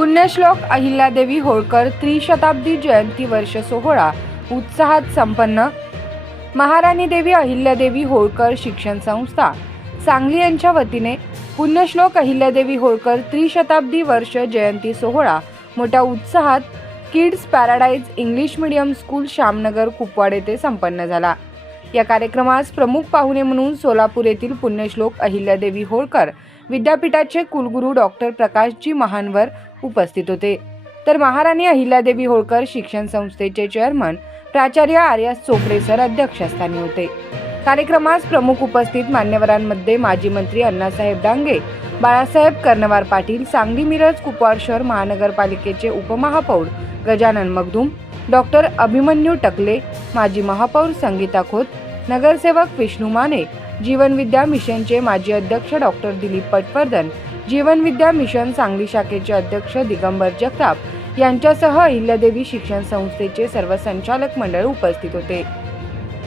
पुण्यश्लोक अहिल्यादेवी होळकर त्रिशताब्दी जयंती वर्ष सोहळा उत्साहात संपन्न. महाराणी देवी अहिल्यादेवी होळकर शिक्षण संस्था सांगली यांच्या वतीने पुण्यश्लोक अहिल्यादेवी होळकर त्रिशताब्दी वर्ष जयंती सोहळा मोठ्या उत्साहात kids paradise English medium school Shyamnagar Kupwad येथे संपन्न झाला. या कार्यक्रमास प्रमुख पाहुणे म्हणून सोलापूर येथील पुण्यश्लोक अहिल्यादेवी होळकर विद्यापीठाचे कुलगुरू डॉक्टर प्रकाशजी महानवर उपस्थित होते. तर महाराणी अहिल्यादेवी होळकर शिक्षण संस्थेचे चेअरमन प्राचार्य आर्या चोपडे सर अध्यक्षस्थानी होते. कार्यक्रमास प्रमुख उपस्थित मान्यवरांमध्ये माजी मंत्री अण्णासाहेब डांगे, बाळासाहेब कर्णवार पाटील, सांगली मिरज कुपवाड शहर महानगरपालिकेचे उपमहापौर गजानन मगदूम, डॉक्टर अभिमन्यू टकले, माजी महापौर संगीता खोत, नगरसेवक विष्णू माने, जीवन विद्या मिशनचे माजी अध्यक्ष डॉक्टर दिलीप पटवर्धन, जीवन विद्या मिशन सांगली शाखेचे अध्यक्ष दिगंबर जगताप यांच्यासह अहिल्यादेवी शिक्षण संस्थेचे सर्व संचालक मंडळ उपस्थित होते.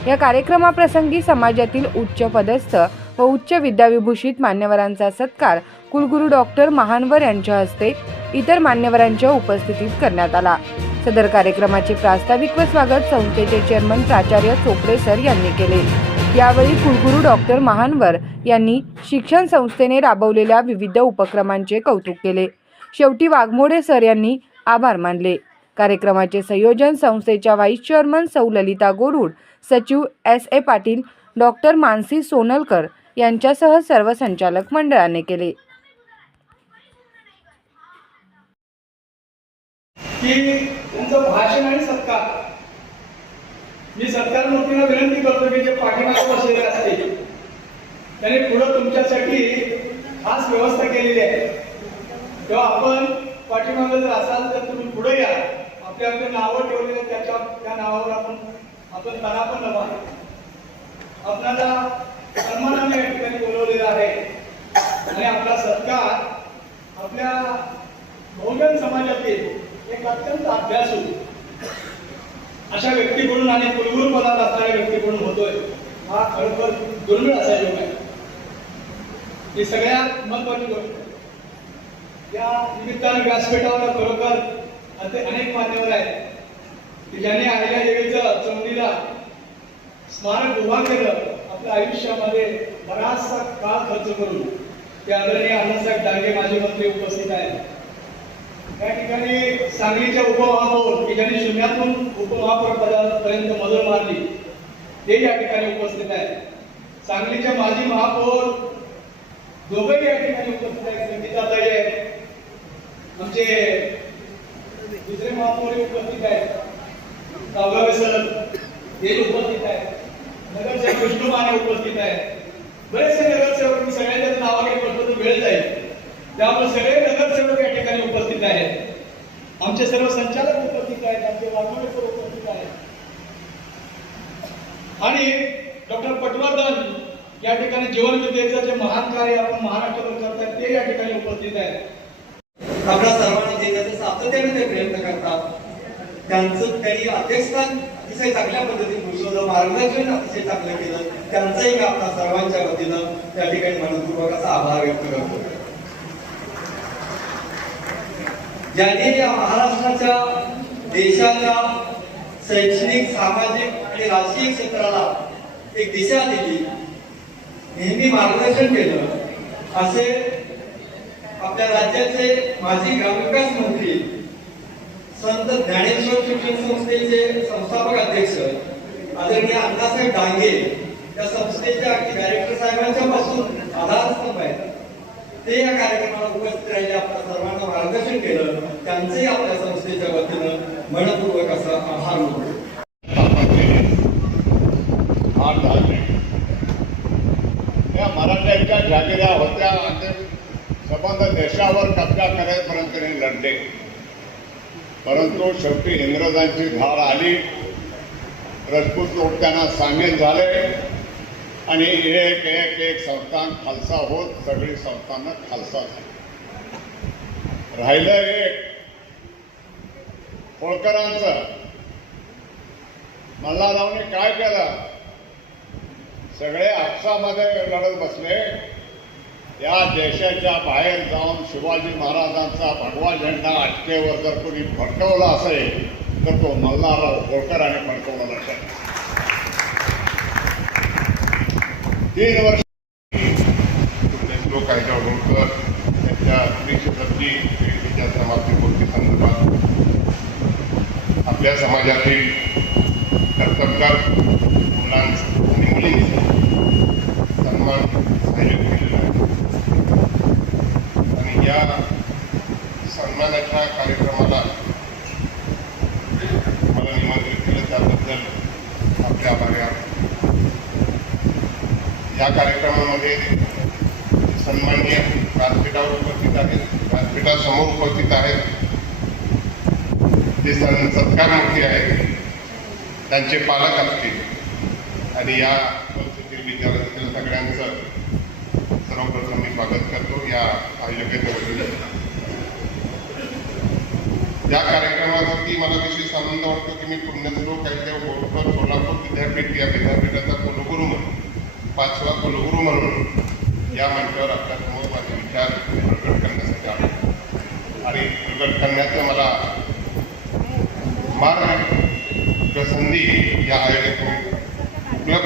या कार्यक्रमाप्रसंगी समाजातील उच्च पदस्थ व उच्च विद्याविभूषित मान्यवरांचा सत्कार कुलगुरू डॉक्टर महानवर यांच्या हस्ते इतर मान्यवरांच्या उपस्थितीत करण्यात आला. सदर कार्यक्रमाचे प्रास्ताविक व स्वागत संस्थेचे चेअरमन प्राचार्य चोपडे सर यांनी केले. यावेळी कुलगुरू डॉक्टर महानवर यांनी शिक्षण संस्थेने राबवलेल्या विविध उपक्रमांचे कौतुक केले. शेवटी वाघमोडे सर यांनी आभार मानले. कार्यक्रमाचे संयोजन संस्थेच्या व्हाईस चेअरमन सौ ललिता गोरुड, सचिव S.A. पाटील, डॉक्टर मानसी सोनलकर यांच्यासह सर्व संचालक मंडळाने केले. तुमचं भाषण आणि सत्कार मी सत्कार मूर्तीला विनंती करतो की जे पाठीमागे बसलेले असतील त्यांनी पुढे तुमच्यासाठी खास व्यवस्था केलेली आहे. तेव्हा आपण पाठीमागे जर असाल तर तुम्ही पुढे या. आपले आपले नावं ठेवलेले त्या नावावर आपण त्यांना पण नवा आपल्याला सन्मानाने या ठिकाणी बोलवलेला आहे आणि आपला सत्कार आपल्या बहुजन समाजातील एक अत्यंत अभ्यासू अशा व्यक्तीकडून आणि कुलगुरू पदात असणाऱ्या व्यक्तीकडून होतोय. हा खरोखर दुर्मिळ असा योग आहे. ही सगळ्यात महत्वाची गोष्ट. या निमित्ताने व्यासपीठावर खरोखर असे अनेक मान्यवर आहेत की ज्यांनी अहिल्यादेवीचं चौंडीला स्मारक उभा केलं. आपल्या आयुष्यामध्ये बराचसा काळ खर्च करून ते आदरणीय अण्णासाहेब डांगे माजी मंत्री उपस्थित आहेत. या ठिकाणी सांगलीच्या उपमहापौर की ज्यांनी शून्यातून उपमहापौर पदापर्यंत मजल मारली ते या ठिकाणी उपस्थित आहेत. सांगलीच्या माजी महापौर दोघेही या ठिकाणी उपस्थित आहेत. संगीताताई आहेत, आमचे दुसरे महापौर उपस्थित आहेत, गावगावे सर हे उपस्थित आहेत, नगरसेवक विष्णू माने उपस्थित आहेत. बरेचसे नगरसेवक सगळ्यांच्या नावाने पडतो वेळ जाईल त्यामुळे सगळे नगरसेवक या ठिकाणी उपस्थित आहेत. आमचे सर्व संचालक उपस्थित आहेत, आमचे वाघमोडे सर उपस्थित आहेत आणि डॉक्टर पटवर्धन या ठिकाणी जीवन विद्येचं जे महान कार्य आपण महाराष्ट्रावर करतात ते या ठिकाणी उपस्थित आहेत. आपल्या सर्वांनी देण्याचे सातत्याने ते प्रयत्न करतात. त्यांनी अध्यक्षस्थान अतिशय चांगल्या पद्धतीने भूषवलं, मार्गदर्शन अतिशय चांगलं केलं. त्यांचाही मी आपल्या सर्वांच्या वतीनं त्या ठिकाणी मनपूर्वक असा आभार व्यक्त करतो. ज्यांनी या महाराष्ट्राच्या देशाच्या शैक्षणिक, सामाजिक आणि राजकीय क्षेत्राला एक दिशा दिली, नेहमी मार्गदर्शन केलं, असे आपल्या राज्याचे माजी ग्रामविकास मंत्री, संत ज्ञानेश्वर शिक्षण संस्थेचे संस्थापक अध्यक्ष आदरणीय अण्णासाहेब डांगे या संस्थेच्या डायरेक्टर साहेबांच्या पासून आधारस्तंभ आहेत. ते या कार्यक्रमाला उपस्थित राहिले, आपल्या सर्वांना मार्गदर्शन केलं. त्यांचंही आपल्या संस्थेच्या वतीनं मनपूर्वक असा आभार मानतो. या मराठ्यांच्या जागिऱ्या होत्या आणि संबंध देशावर कब्जा करण्यापर्यंत लढले, परंतु शेवटी इंग्रजांची धार आली. राजपूत लोक त्यांना सामील झाले आणि एक एक एक संस्थान खालसा होत सगळी संस्थानं खालसा झाली. राहिलं एक होळकरांचं. मल्हाररावने काय केलं? सगळे आपसामध्ये लढत बसले या देशाच्या बाहेर जाऊन शिवाजी महाराजांचा भगवा झेंडा अटकेवर जर कोणी फडकवला असेल तर तो मल्हारराव होळकरांनी फडकवला लक्षात. 3 वर्ष श्लोक कायदा होळकर यांच्या 300च्या समाप्तीपूर्ती संदर्भात आपल्या समाजातील कर्तबगार मुलांचा आणि मुलींचा सन्मान आयोजित केलेला आहे आणि या सन्मानाच्या कार्यक्रमाला मला निमंत्रित केलं त्याबद्दल आपले आभारी आहोत. या कार्यक्रमामध्ये सन्माननीय व्यासपीठावर उपस्थित आहेत, व्यासपीठासमोर उपस्थित आहेत जे सत्कारमुखी आहेत, त्यांचे पालक असतील आणि या परिस्थितीतील विद्यार्थ्यांतील सगळ्यांचं सर्वप्रथम मी स्वागत करतो या आयोजकांच्या वतीने. या कार्यक्रमासाठी मला विशेष आनंद वाटतो की मी पुण्यश्लोक कायदेव होळकर सोलापूर विद्यापीठ या विद्यापीठाचा कुलगुरू म्हणून 5वा कुलगुरू म्हणून या मंचावर आपल्यासमोर माझे विचार प्रकट करण्यासाठी आलो आणि प्रकट करण्याचं मला मार्ग संधी या आयोजकांनी उपलब्ध